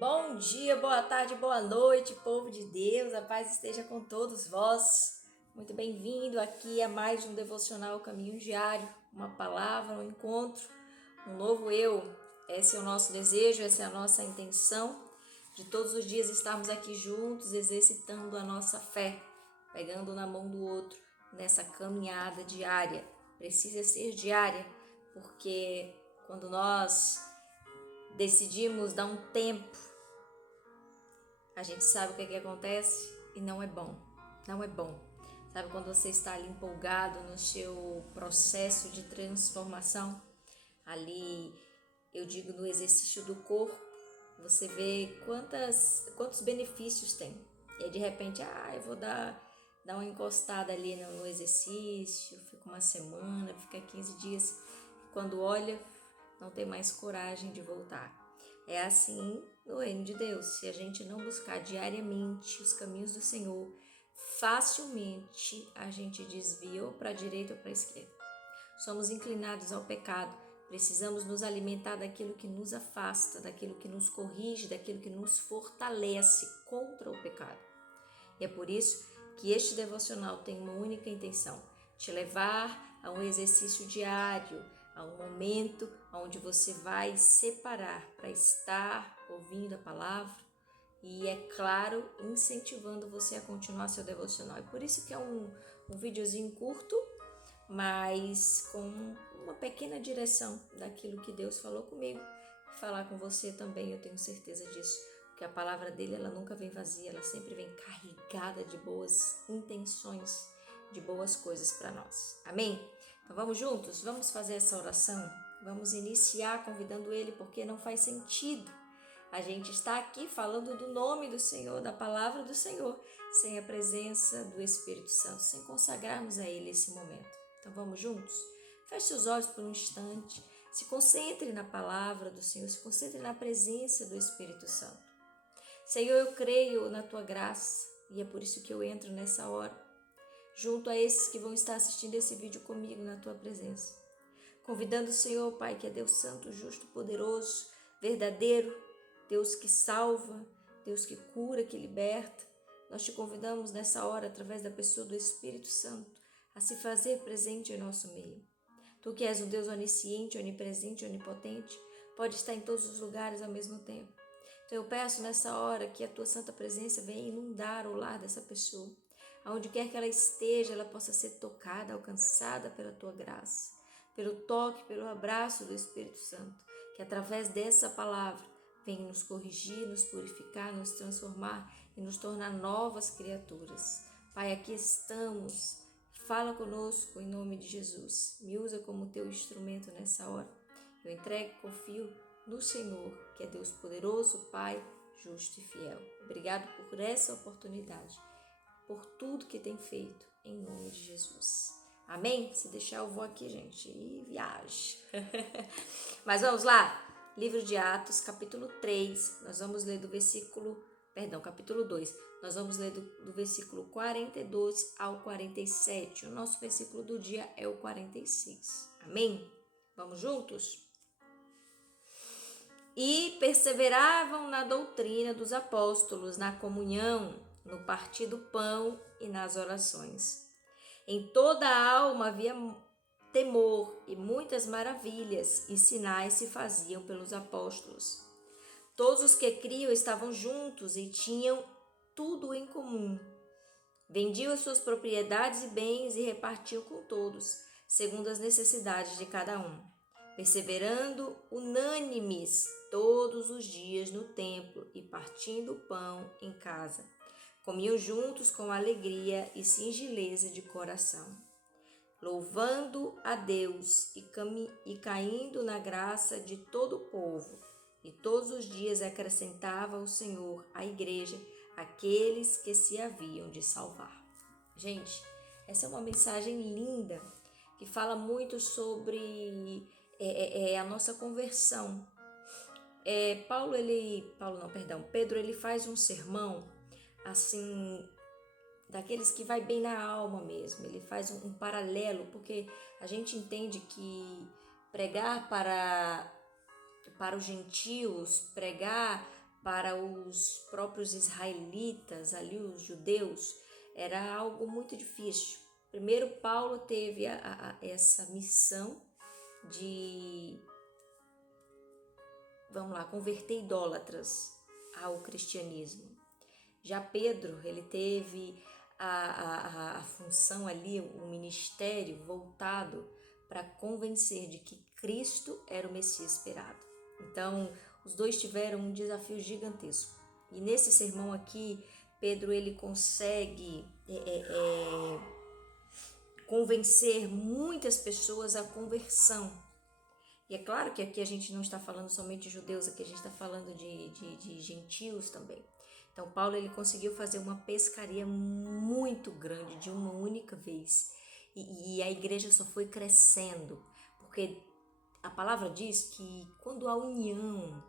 Bom dia, boa tarde, boa noite, povo de Deus, a paz esteja com todos vós. Muito bem-vindo aqui a mais um devocional Caminho Diário, uma palavra, um encontro, um novo eu. Esse é o nosso desejo, essa é a nossa intenção, de todos os dias estarmos aqui juntos, exercitando a nossa fé, pegando na mão do outro nessa caminhada diária. Precisa ser diária, porque quando nós decidimos dar um tempo, a gente sabe o que acontece e não é bom, não é bom. Sabe quando você está ali empolgado no seu processo de transformação, ali eu digo no exercício do corpo, você vê quantos benefícios tem. E aí de repente, eu vou dar uma encostada ali no exercício, fica uma semana, fica 15 dias, quando olha, não tem mais coragem de voltar. É assim no reino de Deus. Se a gente não buscar diariamente os caminhos do Senhor, facilmente a gente desvia ou para a direita ou para a esquerda. Somos inclinados ao pecado. Precisamos nos alimentar daquilo que nos afasta, daquilo que nos corrige, daquilo que nos fortalece contra o pecado. E é por isso que este devocional tem uma única intenção: te levar a um exercício diário, a um momento onde você vai separar para estar ouvindo a palavra e, é claro, incentivando você a continuar seu devocional. É por isso que é um videozinho curto, mas com uma pequena direção daquilo que Deus falou comigo. Falar com você também, eu tenho certeza disso, porque a palavra dele, ela nunca vem vazia, ela sempre vem carregada de boas intenções, de boas coisas para nós. Amém? Então vamos juntos? Vamos fazer essa oração? Vamos iniciar convidando ele, porque não faz sentido a gente está aqui falando do nome do Senhor, da palavra do Senhor, sem a presença do Espírito Santo, sem consagrarmos a ele esse momento. Então vamos juntos? Feche os olhos por um instante, se concentre na palavra do Senhor, se concentre na presença do Espírito Santo. Senhor, eu creio na tua graça e é por isso que eu entro nessa hora, junto a esses que vão estar assistindo esse vídeo comigo na tua presença. Convidando o Senhor, Pai, que é Deus santo, justo, poderoso, verdadeiro, Deus que salva, Deus que cura, que liberta. Nós te convidamos nessa hora, através da pessoa do Espírito Santo, a se fazer presente em nosso meio. Tu que és um Deus onisciente, onipresente, onipotente, pode estar em todos os lugares ao mesmo tempo. Então eu peço nessa hora que a tua santa presença venha inundar o lar dessa pessoa. Aonde quer que ela esteja, ela possa ser tocada, alcançada pela tua graça, pelo toque, pelo abraço do Espírito Santo, que através dessa palavra venha nos corrigir, nos purificar, nos transformar e nos tornar novas criaturas. Pai, aqui estamos. Fala conosco em nome de Jesus. Me usa como teu instrumento nessa hora. Eu entrego e confio no Senhor, que é Deus poderoso, Pai, justo e fiel. Obrigado por essa oportunidade, por tudo que tem feito, em nome de Jesus. Amém? Se deixar eu vou aqui, gente, e viaje. Mas vamos lá. Livro de Atos, capítulo 3, nós vamos ler capítulo 2, nós vamos ler do versículo 42 ao 47. O nosso versículo do dia é o 46. Amém? Vamos juntos? E perseveravam na doutrina dos apóstolos, na comunhão, no partir do pão e nas orações. Em toda a alma havia temor e muitas maravilhas e sinais se faziam pelos apóstolos. Todos os que criam estavam juntos e tinham tudo em comum. Vendiam as suas propriedades e bens e repartiam com todos, segundo as necessidades de cada um. Perseverando unânimes todos os dias no templo e partindo o pão em casa. Comiam juntos com alegria e singeleza de coração, louvando a Deus e caindo na graça de todo o povo. E todos os dias acrescentava o Senhor à igreja aqueles que se haviam de salvar. Gente, essa é uma mensagem linda que fala muito sobre a nossa conversão. Pedro, ele faz um sermão assim, daqueles que vai bem na alma mesmo. Ele faz um paralelo, porque a gente entende que pregar para os gentios, pregar para os próprios israelitas, ali os judeus, era algo muito difícil. Primeiro, Paulo teve essa missão de, converter idólatras ao cristianismo. Já Pedro, ele teve a função ali, o ministério voltado para convencer de que Cristo era o Messias esperado. Então, os dois tiveram um desafio gigantesco. E nesse sermão aqui, Pedro ele consegue convencer muitas pessoas à conversão. E é claro que aqui a gente não está falando somente de judeus, aqui a gente está falando de gentios também. Então, Paulo ele conseguiu fazer uma pescaria muito grande de uma única vez. E a igreja só foi crescendo, porque a palavra diz que quando há união,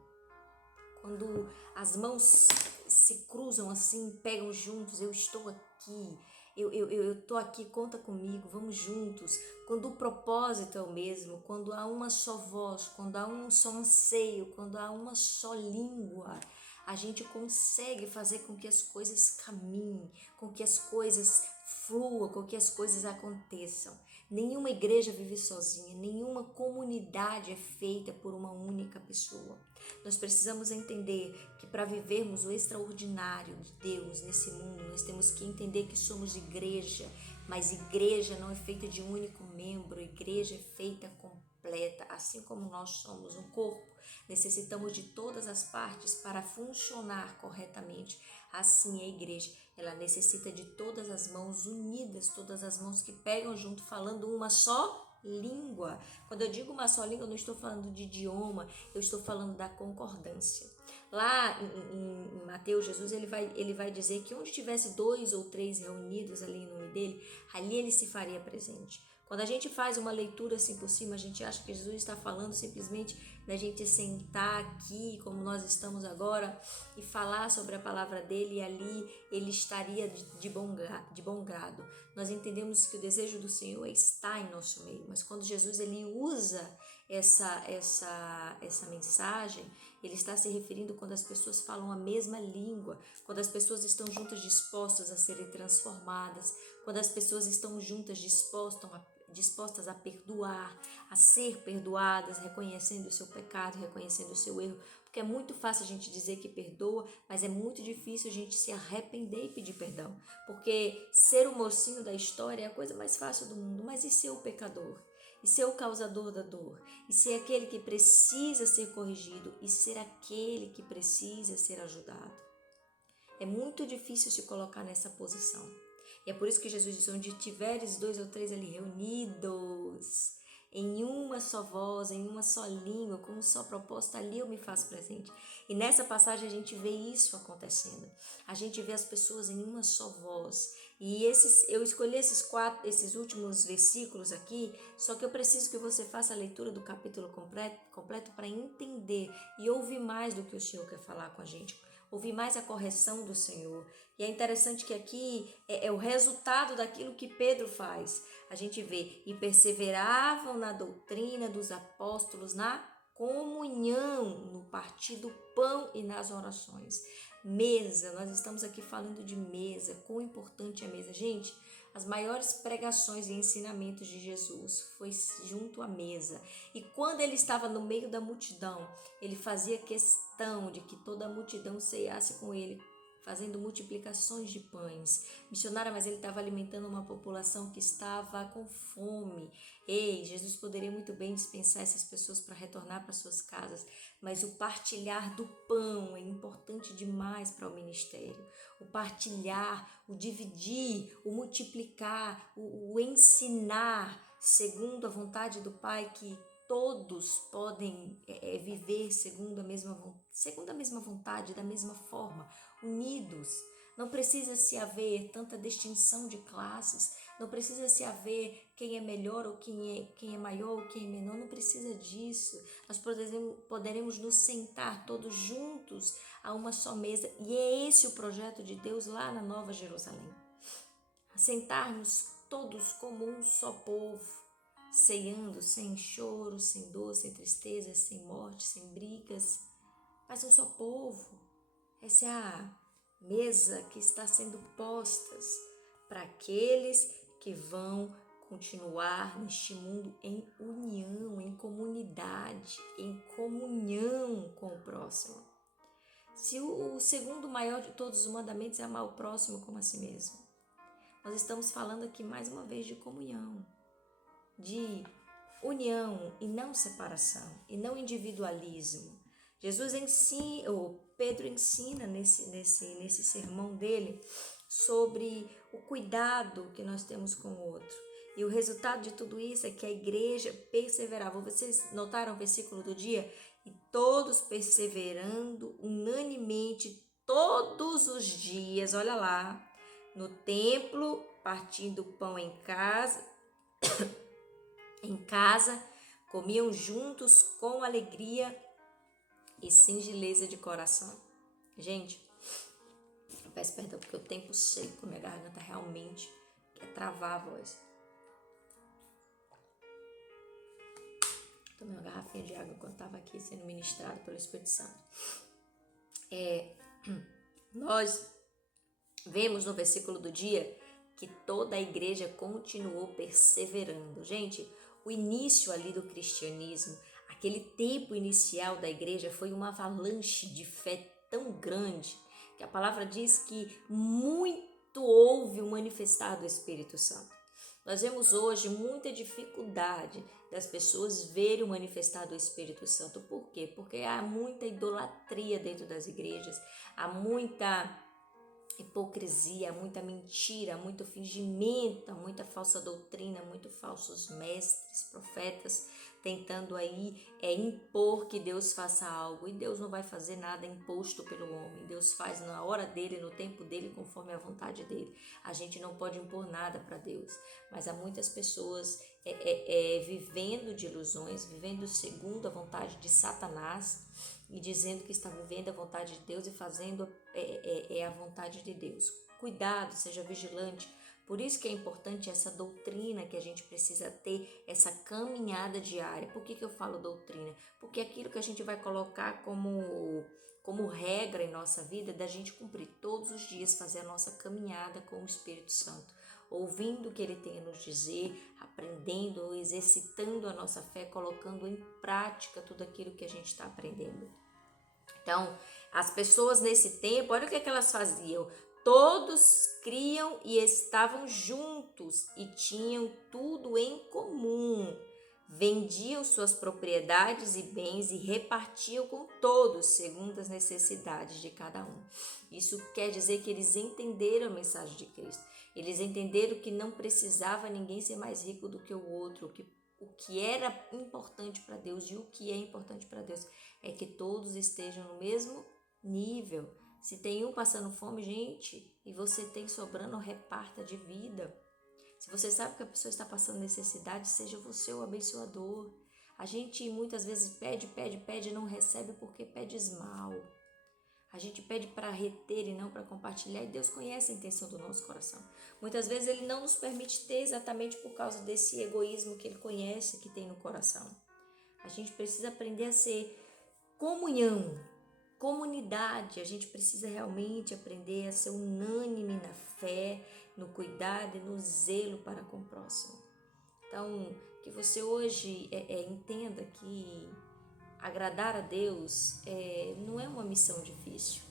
quando as mãos se cruzam assim, pegam juntos, eu estou aqui, eu estou aqui, conta comigo, vamos juntos. Quando o propósito é o mesmo, quando há uma só voz, quando há um só anseio, quando há uma só língua, a gente consegue fazer com que as coisas caminhem, com que as coisas fluam, com que as coisas aconteçam. Nenhuma igreja vive sozinha, nenhuma comunidade é feita por uma única pessoa. Nós precisamos entender que para vivermos o extraordinário de Deus nesse mundo, nós temos que entender que somos igreja, mas igreja não é feita de um único membro, igreja é feita completa, assim como nós somos um corpo. Necessitamos de todas as partes para funcionar corretamente. Assim é a igreja, ela necessita de todas as mãos unidas, todas as mãos que pegam junto, falando uma só língua. Quando eu digo uma só língua, eu não estou falando de idioma, eu estou falando da concordância. Lá em Mateus, Jesus ele vai dizer que onde tivesse 2 ou 3 reunidos ali em nome dele, ali ele se faria presente. Quando a gente faz uma leitura assim por cima, a gente acha que Jesus está falando simplesmente da gente sentar aqui, como nós estamos agora, e falar sobre a palavra dele, e ali ele estaria de bom grado. Nós entendemos que o desejo do Senhor é estar em nosso meio, mas quando Jesus ele usa essa mensagem, ele está se referindo quando as pessoas falam a mesma língua, quando as pessoas estão juntas dispostas a serem transformadas, quando as pessoas estão juntas dispostas a perdoar, a ser perdoadas, reconhecendo o seu pecado, reconhecendo o seu erro, porque é muito fácil a gente dizer que perdoa, mas é muito difícil a gente se arrepender e pedir perdão, porque ser o mocinho da história é a coisa mais fácil do mundo, mas e ser o pecador? E ser o causador da dor? E ser aquele que precisa ser corrigido? E ser aquele que precisa ser ajudado? É muito difícil se colocar nessa posição. E é por isso que Jesus diz, onde tiveres 2 ou 3 ali reunidos, em uma só voz, em uma só língua, com um só propósito, ali eu me faço presente. E nessa passagem a gente vê isso acontecendo. A gente vê as pessoas em uma só voz. E eu escolhi esses últimos versículos aqui, só que eu preciso que você faça a leitura do capítulo completo para entender e ouvir mais do que o Senhor quer falar com a gente. Ouvir mais a correção do Senhor. E é interessante que aqui é o resultado daquilo que Pedro faz. A gente vê, e perseveravam na doutrina dos apóstolos, na comunhão, no partir do pão e nas orações. Mesa, nós estamos aqui falando de mesa, quão importante é a mesa. Gente, as maiores pregações e ensinamentos de Jesus foi junto à mesa. E quando ele estava no meio da multidão, ele fazia questão de que toda a multidão ceasse com ele, fazendo multiplicações de pães. Missionária, mas ele estava alimentando uma população que estava com fome. Ei, Jesus poderia muito bem dispensar essas pessoas para retornar para suas casas, mas o partilhar do pão é importante demais para o ministério. O partilhar, o dividir, o multiplicar, o ensinar, segundo a vontade do Pai, que todos podem viver segundo a mesma vontade, da mesma forma, unidos. Não precisa se haver tanta distinção de classes, não precisa se haver quem é melhor ou quem é maior ou quem é menor, não precisa disso. Nós poderemos nos sentar todos juntos a uma só mesa, e é esse o projeto de Deus lá na Nova Jerusalém. Sentarmos todos como um só povo, ceando sem choro, sem dor, sem tristeza, sem morte, sem brigas, mas um só povo. Essa é a mesa que está sendo postas para aqueles que vão continuar neste mundo em união, em comunidade, em comunhão com o próximo. Se o segundo maior de todos os mandamentos é amar o próximo como a si mesmo, nós estamos falando aqui mais uma vez de comunhão, de união e não separação, e não individualismo. Jesus ensina, ou Pedro ensina nesse sermão dele sobre o cuidado que nós temos com o outro. E o resultado de tudo isso é que a igreja perseverava. Vocês notaram o versículo do dia? E todos perseverando unanimemente todos os dias, olha lá, no templo, partindo o pão em casa, comiam juntos com alegria e singeleza de coração. Gente, eu peço perdão porque o tempo seco, minha garganta realmente quer travar a voz. Tomei uma garrafinha de água enquanto estava aqui sendo ministrado pelo Espírito Santo. Nós vemos no versículo do dia que toda a igreja continuou perseverando. Gente, o início ali do cristianismo, aquele tempo inicial da igreja foi uma avalanche de fé tão grande que a palavra diz que muito houve o manifestar do Espírito Santo. Nós vemos hoje muita dificuldade das pessoas verem o manifestar do Espírito Santo. Por quê? Porque há muita idolatria dentro das igrejas, há muita hipocrisia, muita mentira, muito fingimento, muita falsa doutrina, muito falsos mestres, profetas, tentando aí impor que Deus faça algo. E Deus não vai fazer nada imposto pelo homem. Deus faz na hora dele, no tempo dele, conforme a vontade dele. A gente não pode impor nada para Deus. Mas há muitas pessoas vivendo de ilusões, vivendo segundo a vontade de Satanás, e dizendo que está vivendo a vontade de Deus e fazendo a vontade de Deus. Cuidado, seja vigilante. Por isso que é importante essa doutrina que a gente precisa ter, essa caminhada diária. Por que eu falo doutrina? Porque aquilo que a gente vai colocar como regra em nossa vida, da gente cumprir todos os dias, fazer a nossa caminhada com o Espírito Santo, ouvindo o que Ele tem a nos dizer, aprendendo, exercitando a nossa fé, colocando em prática tudo aquilo que a gente está aprendendo. Então, as pessoas nesse tempo, olha o que elas faziam. Todos criam e estavam juntos e tinham tudo em comum. Vendiam suas propriedades e bens e repartiam com todos, segundo as necessidades de cada um. Isso quer dizer que eles entenderam a mensagem de Cristo. Eles entenderam que não precisava ninguém ser mais rico do que o outro, o que era importante para Deus e o que é importante para Deus é que todos estejam no mesmo nível. Se tem um passando fome, gente, e você tem sobrando, reparta, divida. Se você sabe que a pessoa está passando necessidade, seja você o abençoador. A gente muitas vezes pede e não recebe porque pede esmal. A gente pede para reter e não para compartilhar, e Deus conhece a intenção do nosso coração. Muitas vezes Ele não nos permite ter exatamente por causa desse egoísmo que Ele conhece que tem no coração. A gente precisa aprender a ser comunhão, comunidade. A gente precisa realmente aprender a ser unânime na fé, no cuidado e no zelo para com o próximo. Então, que você hoje entenda que agradar a Deus não é uma missão difícil.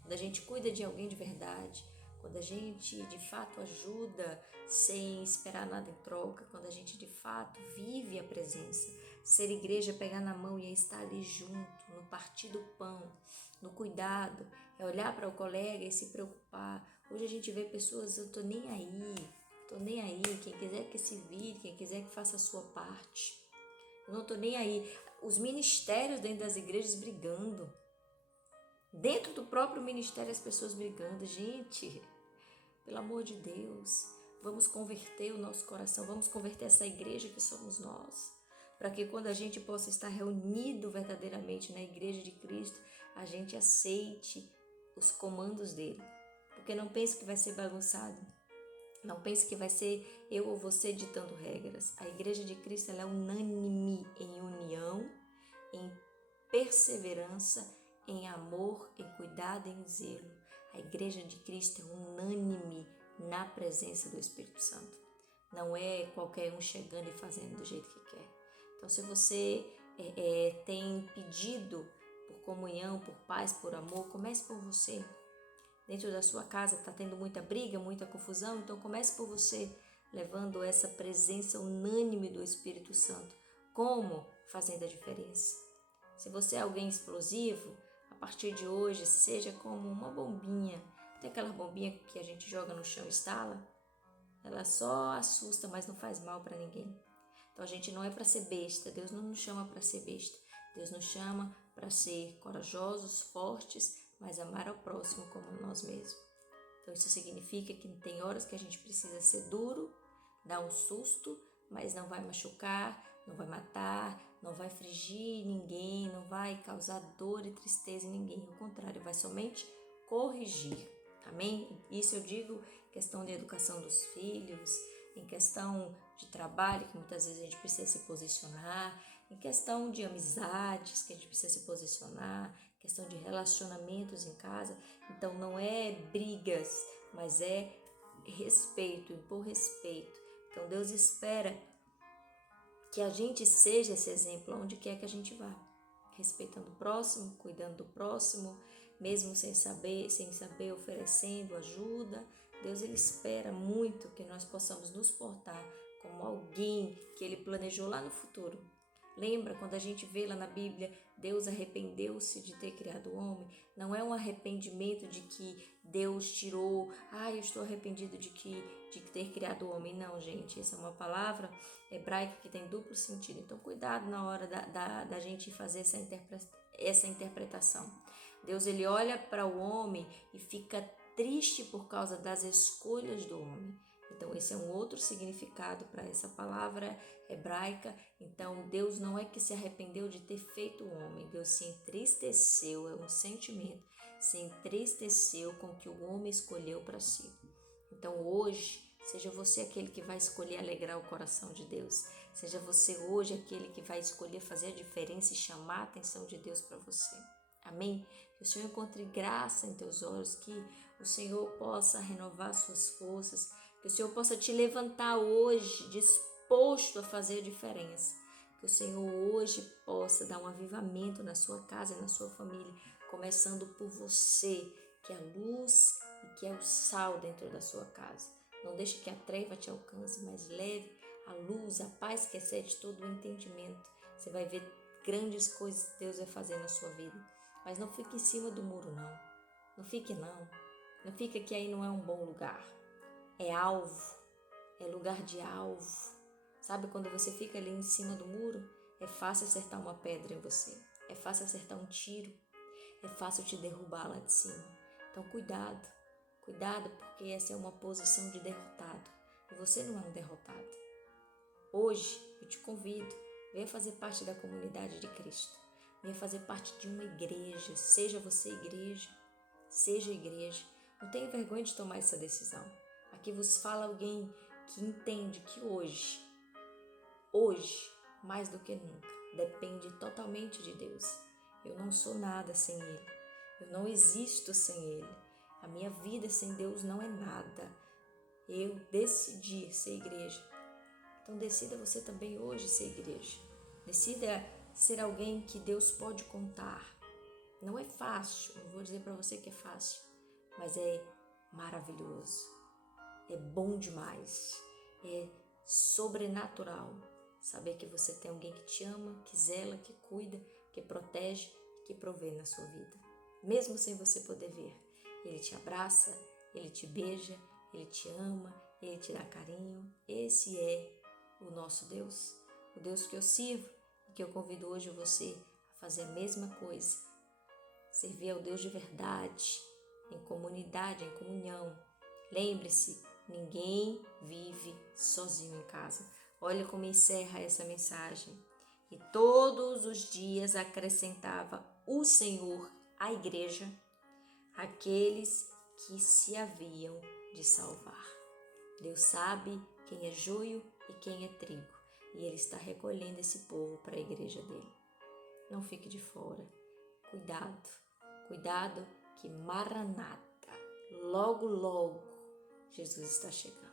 Quando a gente cuida de alguém de verdade, quando a gente de fato ajuda sem esperar nada em troca, quando a gente de fato vive a presença, ser igreja é pegar na mão e estar ali junto, no partir do pão, no cuidado, é olhar para o colega e se preocupar. Hoje a gente vê pessoas, eu tô nem aí, quem quiser que se vire, quem quiser que faça a sua parte. Eu não tô nem aí. Os ministérios dentro das igrejas brigando. Dentro do próprio ministério as pessoas brigando. Gente, pelo amor de Deus, vamos converter o nosso coração, vamos converter essa igreja que somos nós, para que quando a gente possa estar reunido verdadeiramente na igreja de Cristo, a gente aceite os comandos dele. Porque não pense que vai ser bagunçado. Não pense que vai ser eu ou você ditando regras. A igreja de Cristo ela é unânime em união, em perseverança em amor, em cuidado, em zelo. A igreja de Cristo é unânime na presença do Espírito Santo. Não é qualquer um chegando e fazendo do jeito que quer. Então, se você tem pedido por comunhão, por paz, por amor, comece por você. Dentro da sua casa está tendo muita briga, muita confusão, então comece por você, levando essa presença unânime do Espírito Santo. Como? Fazendo a diferença. Se você é alguém explosivo, a partir de hoje, seja como uma bombinha. Tem aquela bombinha que a gente joga no chão e estala? Ela só assusta, mas não faz mal para ninguém. Então a gente não é para ser besta. Deus não nos chama para ser besta. Deus nos chama para ser corajosos, fortes, mas amar ao próximo como nós mesmos. Então isso significa que tem horas que a gente precisa ser duro, dar um susto, mas não vai machucar, não vai matar, não vai afligir ninguém, não vai causar dor e tristeza em ninguém. Ao contrário, vai somente corrigir. Amém? Isso eu digo em questão de educação dos filhos, em questão de trabalho, que muitas vezes a gente precisa se posicionar, em questão de amizades, que a gente precisa se posicionar, em questão de relacionamentos em casa. Então não é brigas, mas é respeito, impor respeito. Então Deus espera que a gente seja esse exemplo onde quer que a gente vá, respeitando o próximo, cuidando do próximo, mesmo sem saber, oferecendo ajuda. Deus ele espera muito que nós possamos nos portar como alguém que ele planejou lá no futuro. Lembra quando a gente vê lá na Bíblia, Deus arrependeu-se de ter criado o homem? Não é um arrependimento de que Deus tirou, eu estou arrependido de ter criado o homem. Não, gente, essa é uma palavra hebraica que tem duplo sentido. Então, cuidado na hora da gente fazer essa interpretação. Deus, ele olha para o homem e fica triste por causa das escolhas do homem. Então, esse é um outro significado para essa palavra hebraica. Então, Deus não é que se arrependeu de ter feito o homem. Deus se entristeceu, é um sentimento, se entristeceu com o que o homem escolheu para si. Então, hoje, seja você aquele que vai escolher alegrar o coração de Deus. Seja você hoje aquele que vai escolher fazer a diferença e chamar a atenção de Deus para você. Amém? Que o Senhor encontre graça em teus olhos, que o Senhor possa renovar suas forças, que o Senhor possa te levantar hoje disposto a fazer a diferença. Que o Senhor hoje possa dar um avivamento na sua casa e na sua família, começando por você, que é a luz e que é o sal dentro da sua casa. Não deixe que a treva te alcance, mas leve a luz, a paz que excede todo o entendimento. Você vai ver grandes coisas que Deus vai fazer na sua vida. Mas não fique em cima do muro, não. Não fique, não. Não fica que aí não é um bom lugar. É alvo. É lugar de alvo. Sabe quando você fica ali em cima do muro? É fácil acertar uma pedra em você. É fácil acertar um tiro. É fácil te derrubar lá de cima. Então, cuidado. Cuidado, porque essa é uma posição de derrotado. E você não é um derrotado. Hoje, eu te convido. Venha fazer parte da comunidade de Cristo. Venha fazer parte de uma igreja. Seja você igreja. Seja igreja. Não tenha vergonha de tomar essa decisão. Aqui vos fala alguém que entende que hoje, mais do que nunca, depende totalmente de Deus. Eu não sou nada sem Ele. Eu não existo sem Ele. A minha vida sem Deus não é nada. Eu decidi ser igreja. Então decida você também hoje ser igreja. Decida ser alguém que Deus pode contar. Não é fácil, não vou dizer para você que é fácil, mas é maravilhoso. É bom demais. É sobrenatural saber que você tem alguém que te ama, que zela, que cuida, que protege, que provê na sua vida. Mesmo sem você poder ver, Ele te abraça, Ele te beija, Ele te ama, Ele te dá carinho. Esse é o nosso Deus, o Deus que eu sirvo e que eu convido hoje você a fazer a mesma coisa. Servir ao Deus de verdade, em comunidade, em comunhão. Lembre-se, ninguém vive sozinho em casa. Olha como encerra essa mensagem. E todos os dias acrescentava o Senhor à igreja aqueles que se haviam de salvar. Deus sabe quem é joio e quem é trigo. E Ele está recolhendo esse povo para a igreja dele. Não fique de fora. Cuidado. Cuidado que Maranata, logo, logo, Jesus está chegando.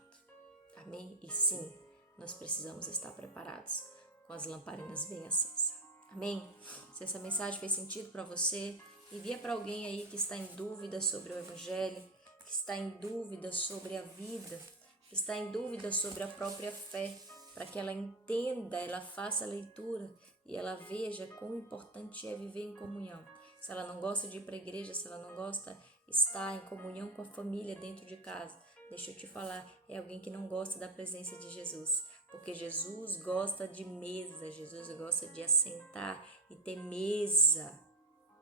Amém? E sim, nós precisamos estar preparados com as lamparinas bem acesas. Amém? Se essa mensagem fez sentido para você, envia para alguém aí que está em dúvida sobre o Evangelho, que está em dúvida sobre a vida, que está em dúvida sobre a própria fé, para que ela entenda, ela faça a leitura e ela veja quão importante é viver em comunhão. Se ela não gosta de ir para a igreja, se ela não gosta de estar em comunhão com a família dentro de casa, deixa eu te falar, é alguém que não gosta da presença de Jesus. Porque Jesus gosta de mesa, Jesus gosta de assentar e ter mesa.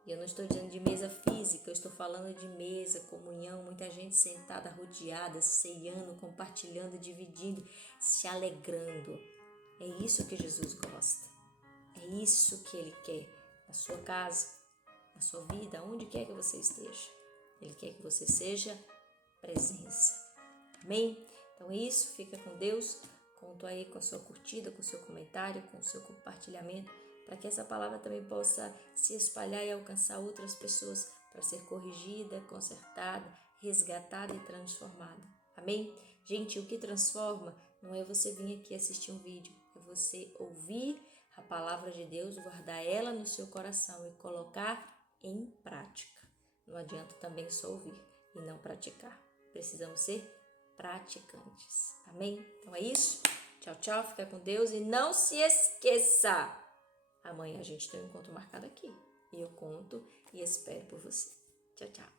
E eu não estou dizendo de mesa física, eu estou falando de mesa, comunhão, muita gente sentada, rodeada, ceiando, compartilhando, dividindo, se alegrando. É isso que Jesus gosta. É isso que Ele quer na sua casa, na sua vida, onde quer que você esteja. Ele quer que você seja presença. Amém? Então é isso, fica com Deus. Conto aí com a sua curtida, com o seu comentário, com o seu compartilhamento, para que essa palavra também possa se espalhar e alcançar outras pessoas para ser corrigida, consertada, resgatada e transformada. Amém? Gente, o que transforma não é você vir aqui assistir um vídeo, é você ouvir a palavra de Deus, guardar ela no seu coração e colocar em prática. Não adianta também só ouvir e não praticar. Precisamos ser praticantes. Amém? Então é isso. Tchau, tchau. Fica com Deus e não se esqueça. Amanhã a gente tem um encontro marcado aqui. E eu conto e espero por você. Tchau, tchau.